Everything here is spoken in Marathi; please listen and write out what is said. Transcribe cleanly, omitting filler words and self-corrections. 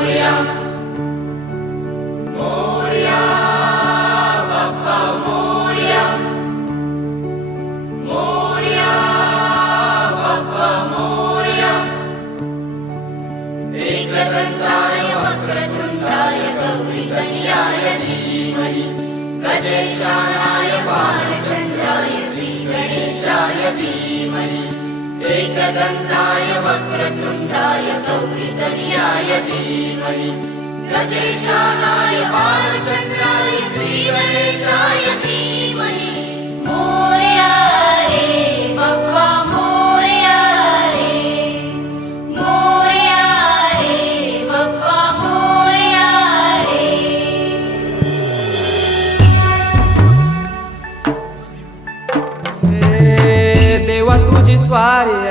मोरया मोरया बाप्पा मोरया मोरया बाप्पा मोरया एकदन्ताय वक्रतुण्डाय गौरीतनयाय धीमहि गजेशानाय बालचन्द्राय श्रीगणेशाय धीमहि एकदन्ताय वक्रतुण्डाय गौरीतनयाय धीमहि गजेशानाय बालचन्द्राय श्रीगणेशाय धीमहि मोरया रे बाप्पा मोरया रे मोरया रे बाप्पा मोरया रे देवा तुझी स्वारी